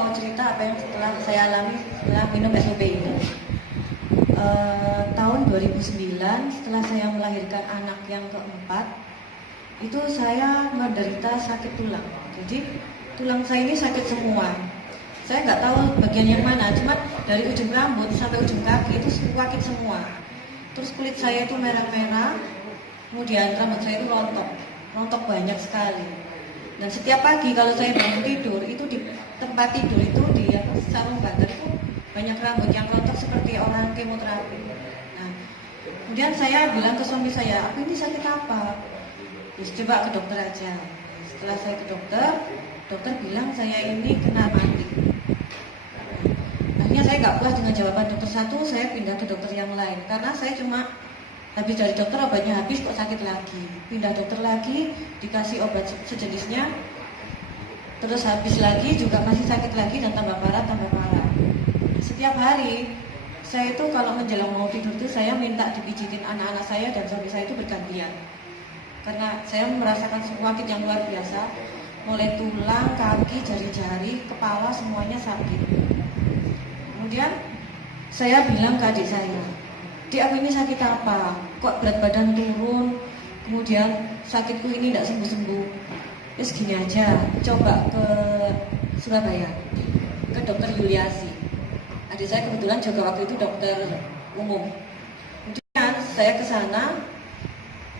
mau cerita apa yang setelah saya alami setelah minum SOP ini. Tahun 2009 setelah saya melahirkan anak yang keempat, itu saya menderita sakit tulang. Jadi tulang saya ini sakit semua. Saya nggak tahu bagian yang mana, cuma dari ujung rambut sampai ujung kaki itu sakit semua. Terus kulit saya itu merah-merah, kemudian rambut saya itu rontok banyak sekali. Dan setiap pagi kalau saya bangun tidur, itu di tempat tidur itu di sarung bantal itu banyak rambut yang rontok seperti orang kemoterapi. Nah, kemudian saya bilang ke suami saya, aku ini sakit apa? Terus coba ke dokter aja. Setelah saya ke dokter bilang saya ini kena mati. Akhirnya saya nggak puas dengan jawaban dokter satu, saya pindah ke dokter yang lain. Karena saya cuma habis dari dokter obatnya habis kok sakit lagi. Pindah dokter lagi, dikasih obat sejenisnya. Terus habis lagi juga masih sakit lagi dan tambah parah. Setiap hari saya itu kalau menjelang mau tidur itu saya minta dipijitin anak-anak saya dan suami saya itu bergantian. Karena saya merasakan sakit yang luar biasa. Mulai tulang, kaki, jari-jari, kepala semuanya sakit. Kemudian saya bilang ke adik saya, "Dik, aku ini sakit apa? Kok berat badan turun? Kemudian sakitku ini tidak sembuh-sembuh." Terus gini aja, coba ke Surabaya, ke dokter Yuliasi. Adik saya kebetulan juga waktu itu dokter umum. Kemudian saya ke sana,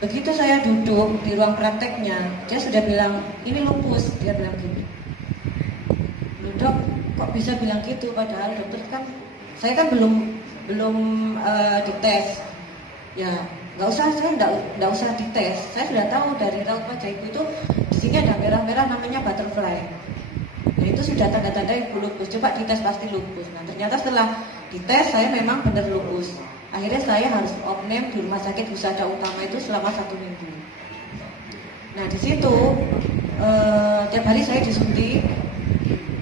begitu saya duduk di ruang prakteknya, dia sudah bilang, "Ini lupus," dia bilang gitu. "Loh dok, kok bisa bilang gitu? Padahal dokter kan, saya kan belum dites." Ya, saya nggak usah dites. Saya sudah tahu dari raut wajah ibu itu di sini ada merah-merah namanya butterfly. Nah, itu sudah tanda-tanda ibu lupus. Coba dites pasti lupus. Nah, ternyata setelah dites saya memang benar lupus. Akhirnya saya harus opname di rumah sakit Husada Utama itu selama 1 minggu. Nah, di situ tiap hari saya disuntik.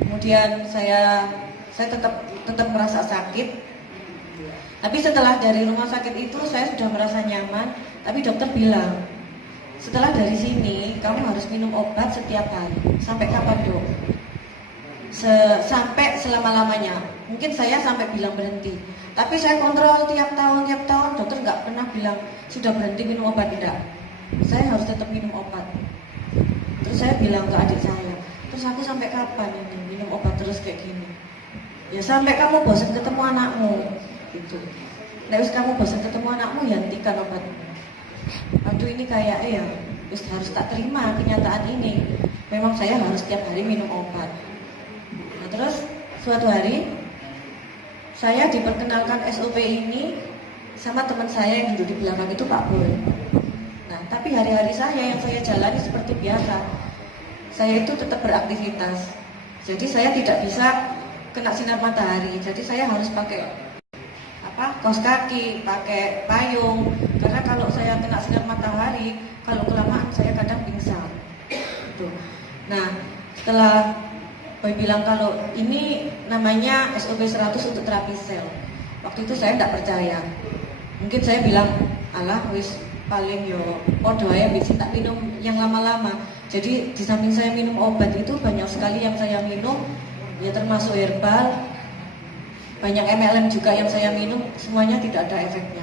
Kemudian saya tetap merasa sakit. Tapi setelah dari rumah sakit itu saya sudah merasa nyaman. Tapi dokter bilang, "Setelah dari sini kamu harus minum obat setiap hari." "Sampai kapan dok?" Sampai selama-lamanya. Mungkin saya sampai bilang berhenti. Tapi saya kontrol tiap tahun dokter nggak pernah bilang sudah berhenti minum obat, tidak. Saya harus tetap minum obat. Terus saya bilang ke adik saya, "Terus aku sampai kapan ini minum obat terus kayak gini?" "Ya sampai kamu bosan ketemu anakmu." Gitu. Nah, kamu bosan ketemu anakmu, ya hentikan obatmu. Aduh, ini kayak harus tak terima kenyataan ini. Memang saya harus setiap hari minum obat. Nah, terus suatu hari saya diperkenalkan SOP ini sama teman saya yang duduk di belakang itu, Pak Boy. Nah, tapi hari-hari saya yang saya jalani seperti biasa. Saya itu tetap beraktivitas. Jadi saya tidak bisa kena sinar matahari. Jadi saya harus pakai kaos kaki, pakai payung. Karena kalau saya kena sinar matahari, kalau kelamaan saya kadang pingsan. Gitu. Nah, setelah Boy bilang kalau ini namanya SOP 100 untuk terapi sel. Waktu itu saya tidak percaya. Mungkin saya bilang, "Alah, wis paling podo ya bisa tak minum yang lama-lama." Jadi di samping saya minum obat itu banyak sekali yang saya minum, ya termasuk herbal. Banyak MLM juga yang saya minum, semuanya tidak ada efeknya.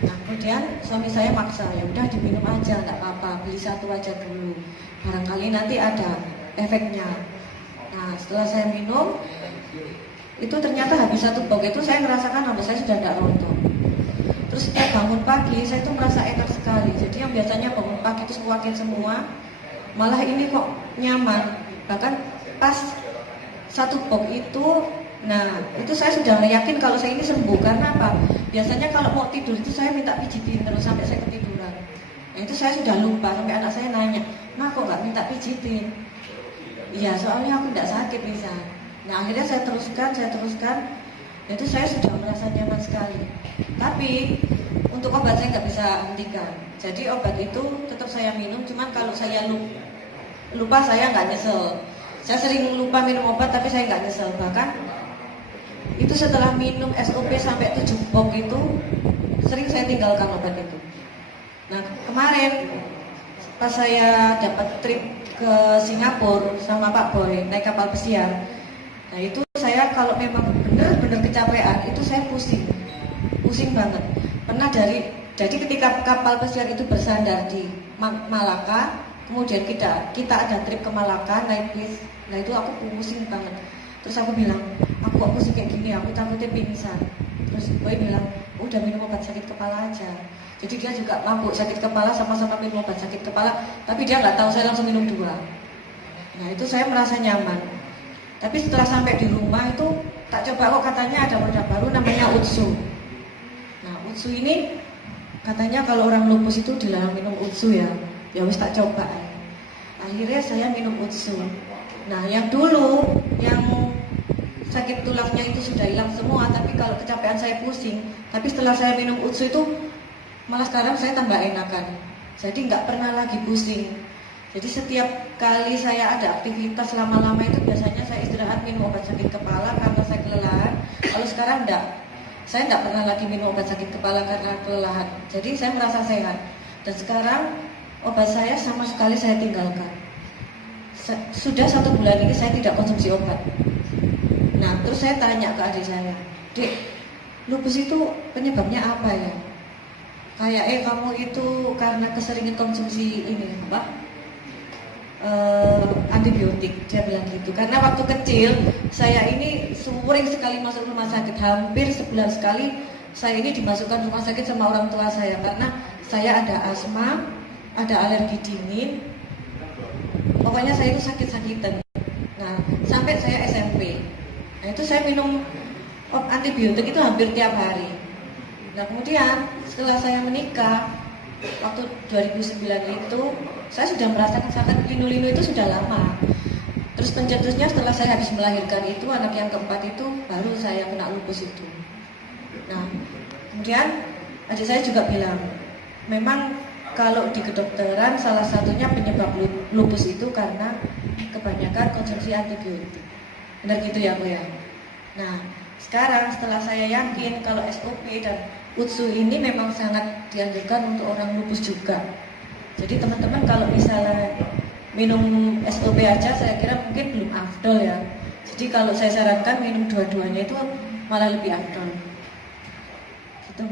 Nah, kemudian suami saya maksa, "Ya udah diminum aja, nggak apa-apa, beli satu aja dulu. Barangkali nanti ada efeknya." Nah, setelah saya minum, itu ternyata habis 1 box itu saya merasakan rambut saya sudah tidak rontok. Terus setiap bangun pagi, saya itu merasa enak sekali. Jadi yang biasanya bangun pagi itu sakit semua, malah ini kok nyaman. Bahkan pas 1 box itu, nah itu saya sudah yakin kalau saya ini sembuh. Karena apa? Biasanya kalau mau tidur itu saya minta pijitin terus sampai saya ketiduran. Nah, itu saya sudah lupa, sampai anak saya nanya, "Ma, kok nggak minta pijitin?" "Iya, soalnya aku tidak sakit bisa." Nah, akhirnya saya teruskan. Itu saya sudah merasa nyaman sekali. Tapi untuk obat saya nggak bisa hentikan. Jadi obat itu tetap saya minum. Cuman kalau saya lupa saya nggak nyesel. Saya sering lupa minum obat tapi saya nggak nyesel. Bahkan itu setelah minum SOP sampai 7 box itu sering saya tinggalkan obat itu. Nah, kemarin pas saya dapat trip ke Singapura sama Pak Boy naik kapal pesiar, Nah itu saya kalau memang benar-benar kecapean itu saya pusing banget. Pernah jadi ketika kapal pesiar itu bersandar di Malaka, kemudian kita ada trip ke Malaka naik bis. Nah itu aku pusing banget. Terus aku bilang, aku pusing kayak gini, aku takutnya pingsan. Terus boy bilang, udah minum obat sakit kepala aja. Jadi dia juga mabuk sakit kepala, sama-sama minum obat sakit kepala, tapi dia nggak tahu, saya langsung minum 2. Nah itu saya merasa nyaman. Tapi setelah sampai di rumah itu tak coba kok katanya ada produk baru namanya Utsu. Nah Utsu ini katanya kalau orang lupus itu dilarang minum Utsu ya. Ya wis tak coba. Akhirnya saya minum Utsu. Nah yang dulu yang sakit tulangnya itu sudah hilang semua, tapi kalau kecapean saya pusing. Tapi setelah saya minum Utsu itu malah sekarang saya tambah enakan. Jadi nggak pernah lagi pusing. Jadi setiap kali saya ada aktivitas lama-lama itu biasanya saya istirahat minum obat sakit kepala karena saya kelelahan. Kalau sekarang enggak, saya enggak pernah lagi minum obat sakit kepala karena kelelahan. Jadi saya merasa sehat. Dan sekarang obat saya sama sekali saya tinggalkan. Sudah 1 bulan ini saya tidak konsumsi obat. Nah terus saya tanya ke adik saya, Dek, lupus itu penyebabnya apa ya? Kayak kamu itu karena keseringan konsumsi ini apa? Antibiotik, dia bilang gitu. Karena waktu kecil saya ini sering sekali masuk rumah sakit, hampir sebulan sekali saya ini dimasukkan rumah sakit sama orang tua saya karena saya ada asma, ada alergi dingin. Pokoknya saya itu sakit-sakitan. Nah sampai saya SMP, nah itu saya minum antibiotik itu hampir tiap hari. Nah kemudian setelah saya menikah waktu 2009 itu saya sudah merasakan sakit linu-linu itu sudah lama. Terus pencetusnya setelah saya habis melahirkan itu, anak yang keempat itu baru saya kena lupus itu. Nah kemudian adik saya juga bilang, memang kalau di kedokteran salah satunya penyebab lupus itu karena kebanyakan konsumsi antibiotik. Benar gitu ya Bu ya. Nah sekarang setelah saya yakin kalau SOP dan Utsu ini memang sangat dianjurkan untuk orang lupus juga. Jadi teman-teman kalau misalnya minum SOP aja saya kira mungkin belum afdol ya. Jadi kalau saya sarankan minum dua-duanya itu malah lebih afdol. Gitu.